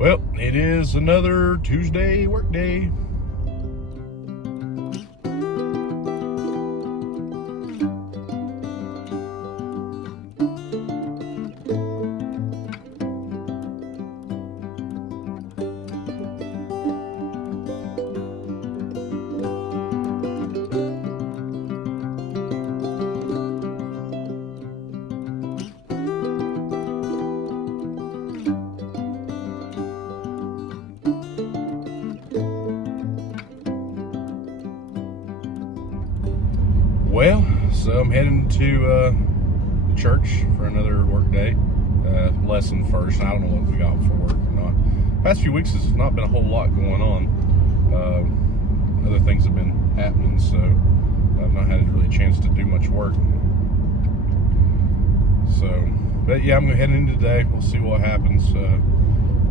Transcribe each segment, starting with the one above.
Well, it is another Tuesday work day. Well, so I'm heading to the church for another work day. Lesson first. I don't know what we got for work or not. Past few weeks has not been a whole lot going on. Other things have been happening, so I've not had really a chance to do much work. So, but yeah, I'm heading in today. We'll see what happens,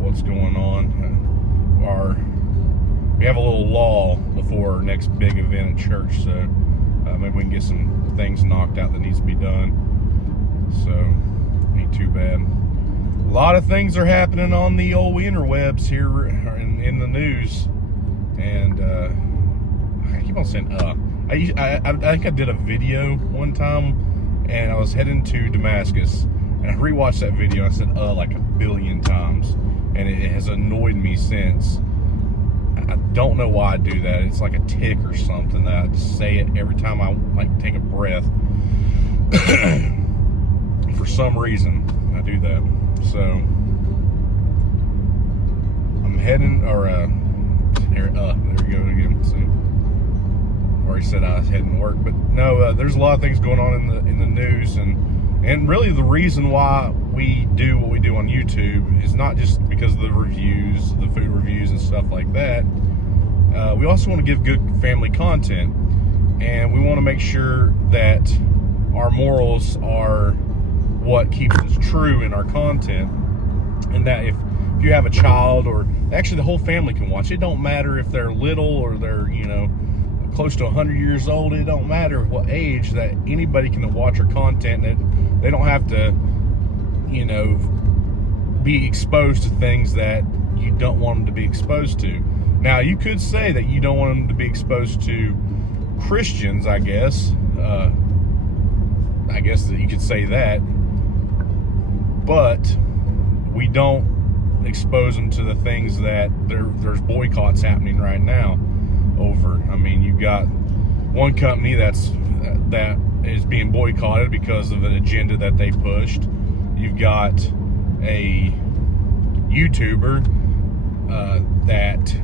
what's going on. We have a little lull before our next big event at church, so maybe we can get some things knocked out that needs to be done. So, ain't too bad. A lot of things are happening on the old interwebs here in the news, and I keep on saying I think I did a video one time, and I was heading to Damascus, and I rewatched that video. And I said like 1 billion times, and it has annoyed me since. I don't know why I do that. It's like a tick or something that I just say it every time I take a breath. For some reason, I do that. So I'm heading, there we go again. See, already said I was heading to work, but no, there's a lot of things going on in the news, and really the reason why we do what we do on YouTube is not just because of the reviews, the food reviews and stuff like that. We also want to give good family content, and we want to make sure that our morals are what keeps us true in our content, and that if you have a child, or actually the whole family can watch, it don't matter if they're little or they're close to 100 years old. It don't matter what age, that anybody can watch our content, that they don't have to be exposed to things that you don't want them to be exposed to. Now, you could say that you don't want them to be exposed to Christians, I guess. I guess that you could say that. But we don't expose them to the things that there's boycotts happening right now over. I mean, you've got one company that is being boycotted because of an agenda that they pushed. You've got a YouTuber that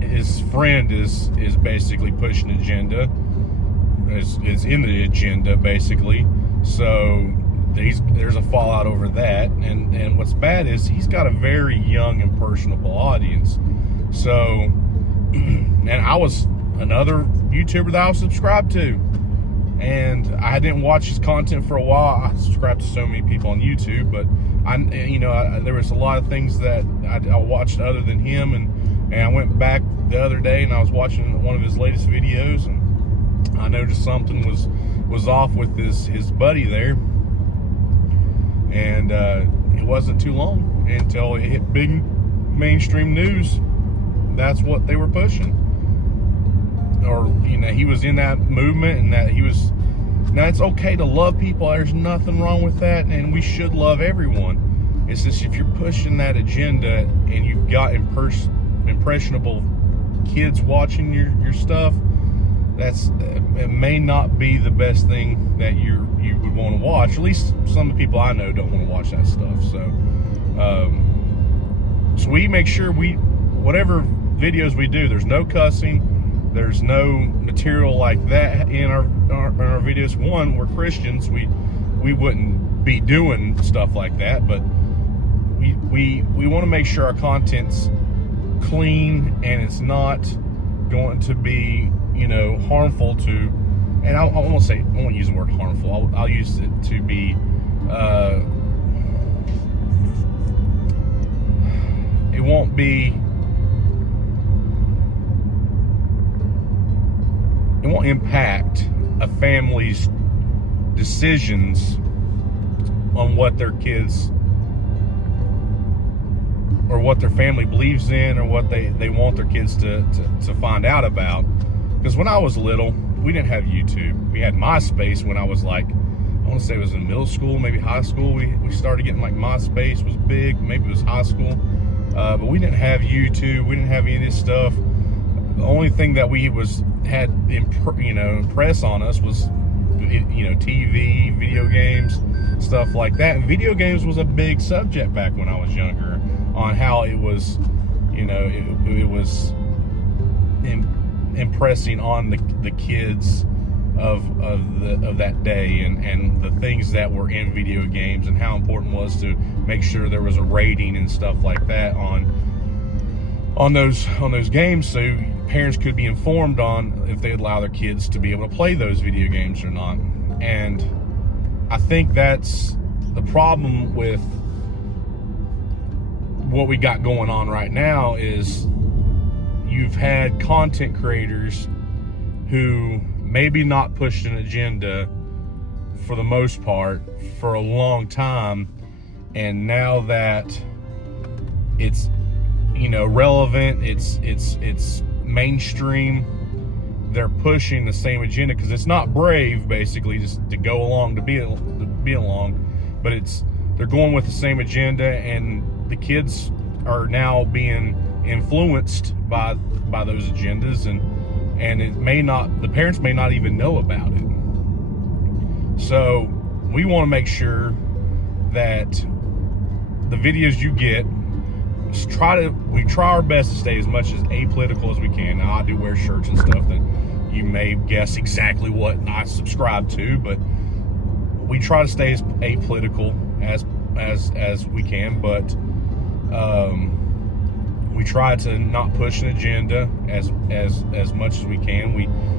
his friend is basically pushing an agenda, is in the agenda basically. So there's a fallout over that, and what's bad is he's got a very young and personable audience. So, and I was another YouTuber that I was subscribed to, and I didn't watch his content for a while. I subscribed to so many people on YouTube, but there was a lot of things that I watched other than him, and I went back the other day and I was watching one of his latest videos, and I noticed something was off with his buddy there, and it wasn't too long until it hit big mainstream news. That's what they were pushing, or he was in that movement, and that he was. Now, it's okay to love people. There's nothing wrong with that, and we should love everyone. It's just if you're pushing that agenda and you've got impressionable kids watching your stuff, it may not be the best thing that you would want to watch. At least some of the people I know don't want to watch that stuff. So we make sure whatever videos we do, there's no cussing. There's no material like that in our videos. One, we're Christians. We wouldn't be doing stuff like that, but we want to make sure our content's clean and it's not going to be harmful to. And I won't use the word harmful. I'll use it to be. It won't be. It won't impact a family's decisions on what their kids or what their family believes in, or what they want their kids to find out about. Because when I was little, we didn't have YouTube. We had MySpace when I was like, I want to say it was in middle school, maybe high school. We started getting like MySpace was big. Maybe it was high school. But we didn't have YouTube. We didn't have any of this stuff. The only thing that we had impress on us was, TV, video games, stuff like that. And video games was a big subject back when I was younger, on how it was, it was impressing on the kids of that day, and the things that were in video games, and how important it was to make sure there was a rating and stuff like that on those games, so parents could be informed on if they allow their kids to be able to play those video games or not. And I think that's the problem with what we got going on right now, is you've had content creators who maybe not pushed an agenda for the most part for a long time, and now that it's relevant, it's mainstream, they're pushing the same agenda, because it's not brave basically just to go along to be along, but they're going with the same agenda, and the kids are now being influenced by those agendas, and the parents may not even know about it. So we want to make sure that the videos you get, we try our best to stay as much as apolitical as we can. Now, I do wear shirts and stuff that you may guess exactly what I subscribe to, but we try to stay as apolitical as we can, but we try to not push an agenda as much as we can.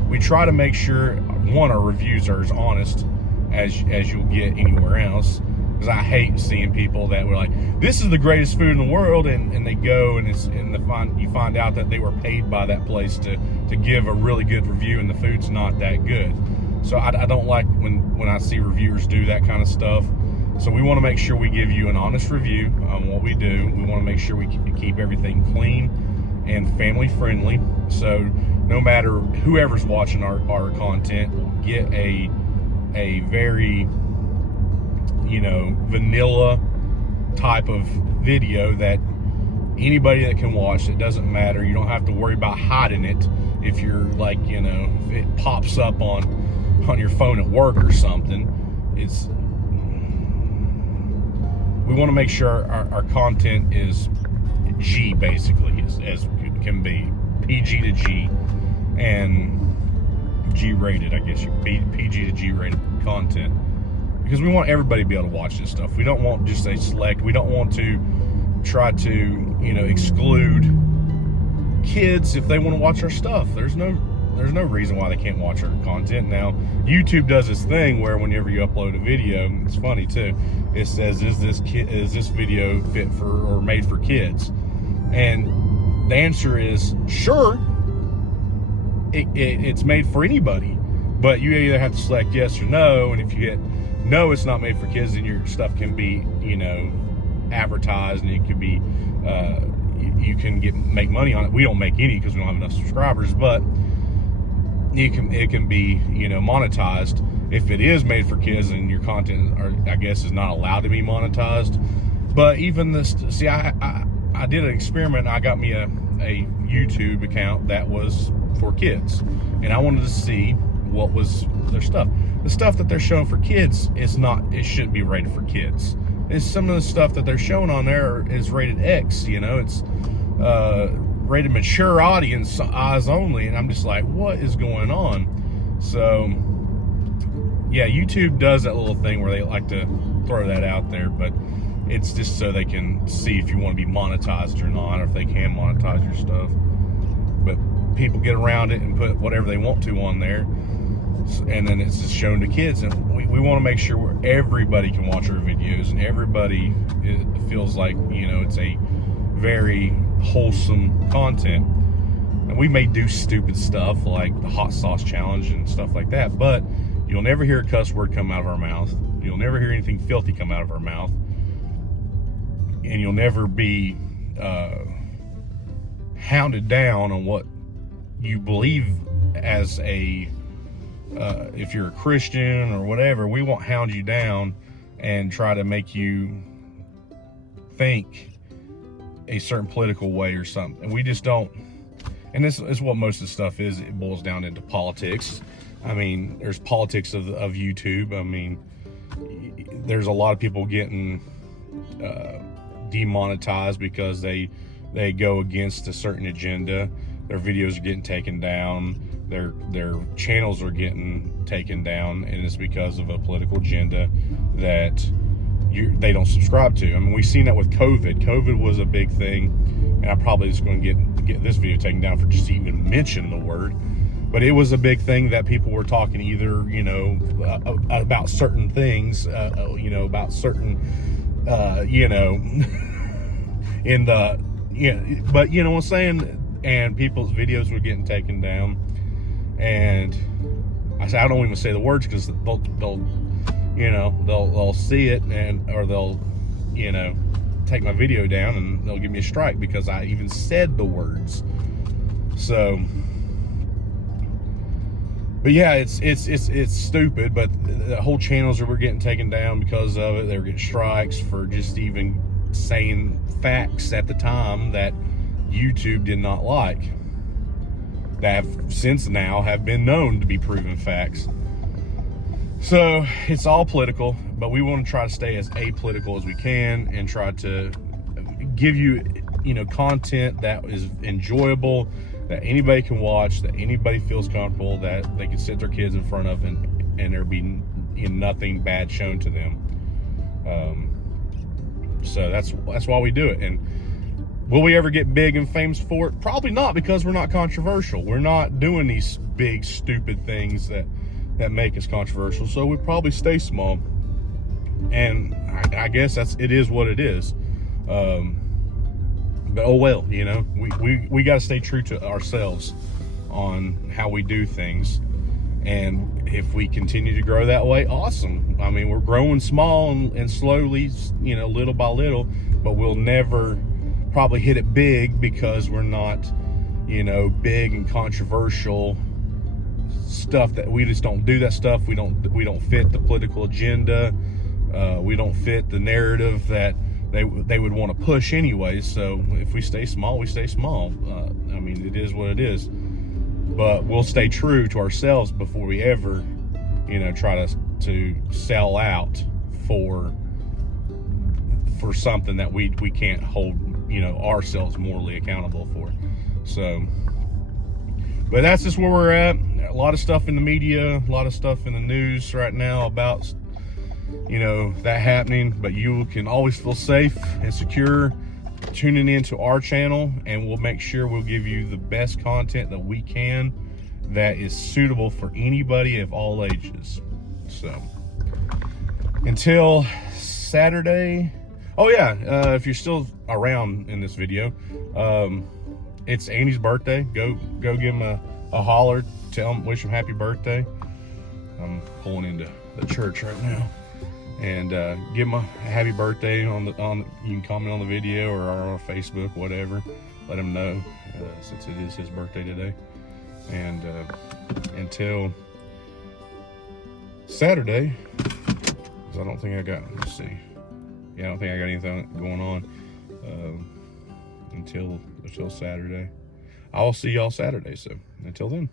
We try to make sure, one, our reviews are as honest as you'll get anywhere else. Because I hate seeing people that were like, this is the greatest food in the world, and they go and you find out that they were paid by that place to give a really good review, and the food's not that good. So I don't like when I see reviewers do that kind of stuff. So we want to make sure we give you an honest review on what we do. We want to make sure we keep everything clean and family friendly. So no matter whoever's watching our content will get a very vanilla type of video that anybody that can watch. It doesn't matter. You don't have to worry about hiding it if you're like, if it pops up on your phone at work or something. We want to make sure our content is G, basically, as it can be. PG to G, and G rated, I guess. PG to G rated content. Because we want everybody to be able to watch this stuff. We don't want just a select. We don't want to try to, exclude kids if they want to watch our stuff. There's no reason why they can't watch our content. Now, YouTube does this thing where whenever you upload a video, it's funny too. It says, "Is this video fit for or made for kids?" And the answer is sure. It's made for anybody, but you either have to select yes or no. And if you hit no, it's not made for kids, and your stuff can be, advertised, and it could be, you can make money on it. We don't make any because we don't have enough subscribers, but it can be, monetized if it is made for kids, and your content, I guess, is not allowed to be monetized. But even this, see, I did an experiment. I got me a YouTube account that was for kids, and I wanted to see what was their stuff. The stuff that they're showing for kids it shouldn't be rated for kids. It's some of the stuff that they're showing on there is rated X, it's rated mature audience, eyes only, and I'm just like, what is going on? So yeah, YouTube does that little thing where they like to throw that out there, but it's just so they can see if you want to be monetized or not, or if they can monetize your stuff. But people get around it and put whatever they want to on there, and then it's just shown to kids. And we want to make sure everybody can watch our videos, and everybody feels like, it's a very wholesome content. And we may do stupid stuff like the hot sauce challenge and stuff like that, but you'll never hear a cuss word come out of our mouth. You'll never hear anything filthy come out of our mouth. And you'll never be hounded down on what you believe as a if you're a Christian or whatever. We won't hound you down and try to make you think a certain political way or something. And we just don't. And this is what most of the stuff is. It boils down into politics. I mean, there's politics of YouTube. I mean, there's a lot of people getting demonetized because they go against a certain agenda. Their videos are getting taken down. Their channels are getting taken down, and it's because of a political agenda that they don't subscribe to. I mean, we've seen that with COVID. COVID was a big thing, and I'm probably just going to get this video taken down for just even mentioning the word. But it was a big thing that people were talking either, you know, about certain things, you know, about certain, you know, in the, but you know what I'm saying? And people's videos were getting taken down. And I don't even say the words because they'll you know, they'll see it or they'll, you know, take my video down and they'll give me a strike because I even said the words. So, but yeah, it's stupid. But the whole channels were getting taken down because of it. They were getting strikes for just even saying facts at the time that YouTube did not like, that have since now have been known to be proven facts. So it's all political, but we want to try to stay as apolitical as we can and try to give you, you know, content that is enjoyable, that anybody can watch, that anybody feels comfortable, that they can sit their kids in front of and there be, you know, nothing bad shown to them. So that's why we do it. And will we ever get big and famous for it? Probably not, because we're not controversial. We're not doing these big, stupid things that make us controversial. So we probably stay small. And I guess it is what it is. But oh well, you know, we got to stay true to ourselves on how we do things. And if we continue to grow that way, awesome. I mean, we're growing small and slowly, you know, little by little, but we'll never probably hit it big because we're not, you know, big and controversial stuff. That we just don't do that stuff. We don't fit the political agenda. We don't fit the narrative that they would want to push anyway. So if we stay small, we stay small. I mean, it is what it is. But we'll stay true to ourselves before we ever, you know, try to sell out for something that we can't hold, you know, ourselves morally accountable for. So, but that's just where we're at. A lot of stuff in the media, a lot of stuff in the news right now about, you know, that happening. But you can always feel safe and secure tuning into our channel, and we'll make sure we'll give you the best content that we can that is suitable for anybody of all ages. So until Saturday. Oh yeah, if you're still around in this video, it's Andy's birthday. Go give him a holler, tell him, wish him happy birthday. I'm pulling into the church right now. And give him a happy birthday on you can comment on the video or on Facebook, whatever. Let him know, since it is his birthday today. And until Saturday, because I don't think I got, let's see. Yeah, I don't think I got anything going on until Saturday. I'll see y'all Saturday, so until then.